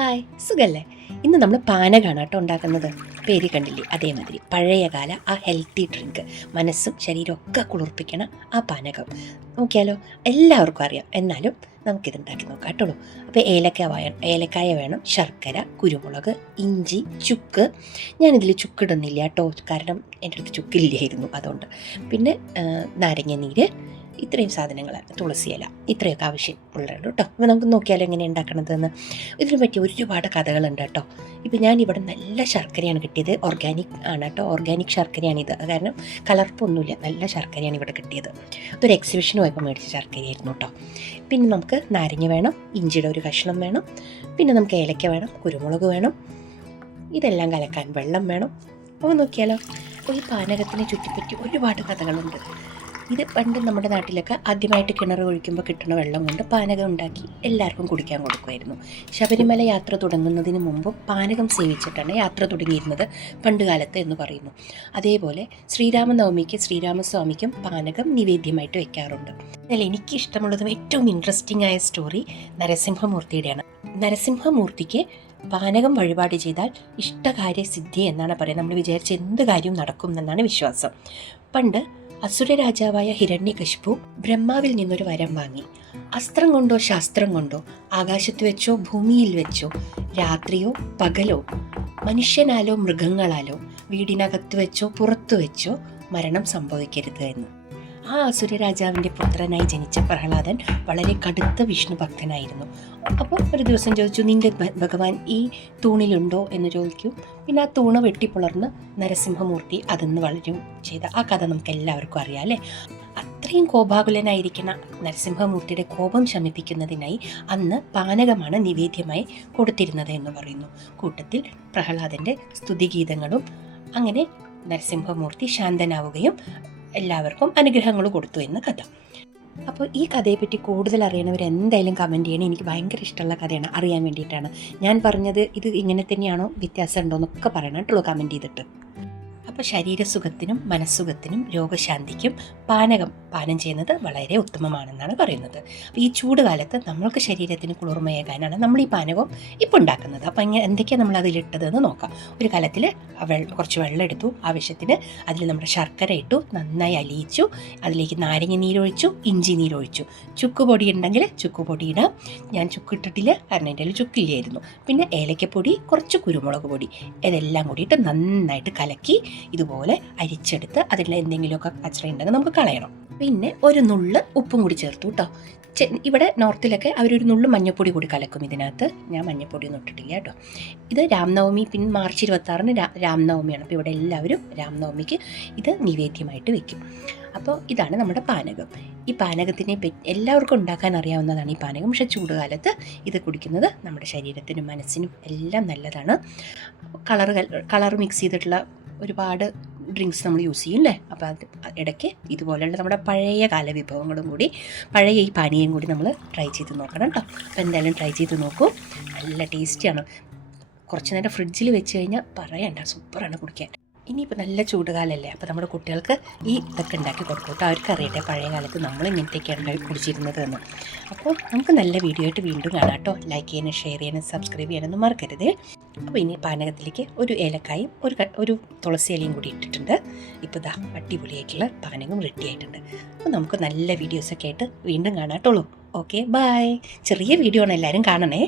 Hi, സുഖല്ലേ? ഇന്ന് നമ്മൾ പാനകമാണ് കേട്ടോ ഉണ്ടാക്കുന്നത്. പേര് കണ്ടില്ലേ? അതേമാതിരി പഴയകാല ആ ഹെൽത്തി ഡ്രിങ്ക്, മനസ്സും ശരീരവും ഒക്കെ കുളിർപ്പിക്കണം ആ പാനകം. നോക്കിയാലോ, എല്ലാവർക്കും അറിയാം, എന്നാലും നമുക്കിതുണ്ടാക്കി നോക്കാം കേട്ടോളൂ. അപ്പോൾ ഏലക്കായ വേണം, ശർക്കര, കുരുമുളക്, ഇഞ്ചി, ചുക്ക്. ഞാനിതിൽ ചുക്കിടുന്നില്ല കേട്ടോ, കാരണം എൻ്റെ അടുത്ത് ചുക്കില്ലായിരുന്നു, അതുകൊണ്ട്. പിന്നെ നാരങ്ങ നീര്, ഇത്രയും സാധനങ്ങൾ, തുളസിയില, ഇത്രയൊക്കെ ആവശ്യമുള്ളത് കേട്ടോ. അപ്പോൾ നമുക്ക് നോക്കിയാലോ എങ്ങനെ ഉണ്ടാക്കണതെന്ന്. ഇതിനെ പറ്റി ഒരുപാട് കഥകളുണ്ട് കേട്ടോ. ഇപ്പോൾ ഞാനിവിടെ നല്ല ശർക്കരയാണ് കിട്ടിയത്, ഓർഗാനിക് ആണ് കേട്ടോ, ഓർഗാനിക് ശർക്കരയാണിത്. കാരണം കലർപ്പൊന്നുമില്ല, നല്ല ശർക്കരയാണ് ഇവിടെ കിട്ടിയത്. ഇതൊരു എക്സിബിഷന് പോയപ്പോൾ മേടിച്ച ശർക്കരയായിരുന്നു കേട്ടോ. പിന്നെ നമുക്ക് നാരങ്ങ വേണം, ഇഞ്ചിയുടെ ഒരു കഷ്ണം വേണം, പിന്നെ നമുക്ക് ഏലക്ക വേണം, കുരുമുളക് വേണം, ഇതെല്ലാം കലക്കാൻ വെള്ളം വേണം. അപ്പോൾ നോക്കിയാലോ, അപ്പോൾ ഈ പാനകത്തിനെ ചുറ്റിപ്പറ്റി ഒരുപാട് കഥകളുണ്ട്. ഇത് പണ്ട് നമ്മുടെ നാട്ടിലൊക്കെ ആദ്യമായിട്ട് കിണർ ഒഴിക്കുമ്പോൾ കിട്ടുന്ന വെള്ളം കൊണ്ട് പാനകം ഉണ്ടാക്കി എല്ലാവർക്കും കുടിക്കാൻ കൊടുക്കുമായിരുന്നു. ശബരിമല യാത്ര തുടങ്ങുന്നതിന് മുമ്പ് പാനകം സേവിച്ചിട്ടാണ് യാത്ര തുടങ്ങിയിരുന്നത് പണ്ട് കാലത്ത് എന്ന് പറയുന്നു. അതേപോലെ ശ്രീരാമനവമിക്ക് ശ്രീരാമസ്വാമിക്കും പാനകം നിവേദ്യമായിട്ട് വെക്കാറുണ്ട്. എന്നാൽ എനിക്കിഷ്ടമുള്ളതും ഏറ്റവും ഇൻട്രസ്റ്റിംഗ് ആയ സ്റ്റോറി നരസിംഹമൂർത്തിയുടെയാണ്. നരസിംഹമൂർത്തിക്ക് പാനകം വഴിപാട് ചെയ്താൽ ഇഷ്ടകാര്യസിദ്ധി എന്നാണ് പറയുന്നത്. നമ്മൾ വിചാരിച്ച എന്ത് കാര്യവും നടക്കും എന്നാണ് വിശ്വാസം. പണ്ട് അസുര രാജാവായ ഹിരണ്യകശിപു ബ്രഹ്മാവിൽ നിന്നൊരു വരം വാങ്ങി. അസ്ത്രം കൊണ്ടോ ശാസ്ത്രം കൊണ്ടോ, ആകാശത്ത് വെച്ചോ ഭൂമിയിൽ വെച്ചോ, രാത്രിയോ പകലോ, മനുഷ്യനാലോ മൃഗങ്ങളാലോ, വീടിനകത്ത് വെച്ചോ പുറത്തു വെച്ചോ മരണം സംഭവിക്കരുത് എന്ന്. ആ അസുര രാജാവിൻ്റെ പുത്രനായി ജനിച്ച പ്രഹ്ലാദൻ വളരെ കടുത്ത വിഷ്ണു ഭക്തനായിരുന്നു. അപ്പോൾ ഒരു ദിവസം ചോദിച്ചു, നിന്റെ ഭഗവാൻ ഈ തൂണിലുണ്ടോ എന്ന് ചോദിക്കും. പിന്നെ ആ തൂണ് വെട്ടിപ്പുളർന്ന് നരസിംഹമൂർത്തി അതിന്ന് വളരും ചെയ്ത ആ കഥ നമുക്ക് എല്ലാവർക്കും അറിയാം അല്ലേ. അത്രയും കോപാകുലനായിരിക്കുന്ന നരസിംഹമൂർത്തിയുടെ കോപം ശമിപ്പിക്കുന്നതിനായി അന്ന് പാനകമാണ് നിവേദ്യമായി കൊടുത്തിരുന്നത് എന്ന് പറയുന്നു. കൂട്ടത്തിൽ പ്രഹ്ലാദൻ്റെ സ്തുതിഗീതങ്ങളും. അങ്ങനെ നരസിംഹമൂർത്തി ശാന്തനാവുകയും എല്ലാവർക്കും അനുഗ്രഹങ്ങൾ കൊടുത്തു എന്ന കഥ. അപ്പോൾ ഈ കഥയെപ്പറ്റി കൂടുതൽ അറിയണവർ എന്തായാലും കമൻറ്റ് ചെയ്യണം. എനിക്ക് ഭയങ്കര ഇഷ്ടമുള്ള കഥയാണ്, അറിയാൻ വേണ്ടിയിട്ടാണ് ഞാൻ പറഞ്ഞത്. ഇത് ഇങ്ങനെ തന്നെയാണോ, വ്യത്യാസം ഉണ്ടോ എന്നൊക്കെ പറയണം കേട്ടോ കമൻറ്റ് ചെയ്തിട്ട്. അപ്പോൾ ശരീരസുഖത്തിനും മനസ്സുഖത്തിനും രോഗശാന്തിക്കും പാനകം പാനം ചെയ്യുന്നത് വളരെ ഉത്തമമാണെന്നാണ് പറയുന്നത്. അപ്പോൾ ഈ ചൂട് കാലത്ത് നമ്മൾക്ക് ശരീരത്തിന് കുളിർമയേകാനാണ് നമ്മൾ ഈ പാനകം ഇപ്പോൾ ഉണ്ടാക്കുന്നത്. അപ്പോൾ എന്തൊക്കെയാണ് നമ്മൾ അതിലിട്ടതെന്ന് നോക്കാം. ഒരു കലത്തിൽ കുറച്ച് വെള്ളം എടുത്തു, ആവശ്യത്തിന്. അതിൽ നമ്മുടെ ശർക്കര ഇട്ടു, നന്നായി അലിയിച്ചു. അതിലേക്ക് നാരങ്ങ നീരൊഴിച്ചു, ഇഞ്ചി നീരൊഴിച്ചു. ചുക്ക് പൊടി ഉണ്ടെങ്കിൽ ചുക്ക് പൊടി ഇടാം. ഞാൻ ചുക്കിട്ടിട്ടില്ല, കാരണം എൻ്റെ ചുക്കില്ലായിരുന്നു. പിന്നെ ഏലക്കപ്പൊടി, കുറച്ച് കുരുമുളക് പൊടി, ഇതെല്ലാം കൂടിയിട്ട് നന്നായിട്ട് കലക്കി ഇതുപോലെ അരിച്ചെടുത്ത് അതിൽ എന്തെങ്കിലുമൊക്കെ കച്ചറയുണ്ടെങ്കിൽ നമുക്ക് കളയണം. പിന്നെ ഒരു നുള്ള് ഉപ്പും കൂടി ചേർത്തു കേട്ടോ. ഇവിടെ നോർത്തിലൊക്കെ അവരൊരു നുള്ളു മഞ്ഞൾപ്പൊടി കൂടി കലക്കും ഇതിനകത്ത്. ഞാൻ മഞ്ഞൾപ്പൊടി ഒന്നും ഇട്ടിട്ടില്ല കേട്ടോ. ഇത് രാംനവമി, പിന്നെ മാർച്ച് 26-ന് രാംനവമിയാണ്. അപ്പോൾ ഇവിടെ എല്ലാവരും രാംനവമിക്ക് ഇത് നിവേദ്യമായിട്ട് വെക്കും. അപ്പോൾ ഇതാണ് നമ്മുടെ പാനകം. ഈ പാനകത്തിനെ എല്ലാവർക്കും ഉണ്ടാക്കാൻ അറിയാവുന്നതാണ് ഈ പാനകം. പക്ഷേ ചൂടുകാലത്ത് ഇത് കുടിക്കുന്നത് നമ്മുടെ ശരീരത്തിനും മനസ്സിനും എല്ലാം നല്ലതാണ്. കളർ മിക്സ് ചെയ്തിട്ടുള്ള ഒരുപാട് ഡ്രിങ്ക്സ് നമ്മൾ യൂസ് ചെയ്യും അല്ലേ. അപ്പോൾ അത് ഇടയ്ക്ക് ഇതുപോലെയുള്ള നമ്മുടെ പഴയ കാല വിഭവങ്ങളും കൂടി, പഴയ ഈ പാനീയം കൂടി നമ്മൾ ട്രൈ ചെയ്ത് നോക്കണം കേട്ടോ. അപ്പോൾ എന്തായാലും ട്രൈ ചെയ്ത് നോക്കൂ, നല്ല ടേസ്റ്റിയാണ്. കുറച്ച് നേരം ഫ്രിഡ്ജിൽ വെച്ച് കഴിഞ്ഞാൽ പറയണ്ട, സൂപ്പറാണ് കുടിക്കാൻ. ഇനിയിപ്പോൾ നല്ല ചൂടുകാലമല്ലേ, അപ്പോൾ നമ്മുടെ കുട്ടികൾക്ക് ഈ ഇതൊക്കെ ഉണ്ടാക്കി കൊടുക്കും കേട്ടോ. അവർക്ക് അറിയട്ടെ പഴയ കാലത്ത് നമ്മൾ ഇങ്ങനത്തെയൊക്കെയാണ് കുടിച്ചിരുന്നത് എന്ന്. അപ്പോൾ നമുക്ക് നല്ല വീഡിയോ ആയിട്ട് വീണ്ടും കാണാം കേട്ടോ. ലൈക്ക് ചെയ്യാനും ഷെയർ ചെയ്യാനും സബ്സ്ക്രൈബ് ചെയ്യാനൊന്നും മറക്കരുത്. അപ്പോൾ ഇനി പാനകത്തിലേക്ക് ഒരു ഏലക്കായും ഒരു തുളസി ഇലയും കൂടി ഇട്ടിട്ടുണ്ട്. ഇപ്പോൾ ഇതാ അടിപൊളിയായിട്ടുള്ള പാനകം റെഡി ആയിട്ടുണ്ട്. അപ്പോൾ നമുക്ക് നല്ല വീഡിയോസൊക്കെ ആയിട്ട് വീണ്ടും കാണാം കേട്ടോളൂ. Okay, by. ചെറിയ വീഡിയോ ആണ്, എല്ലാവരും കാണണേ.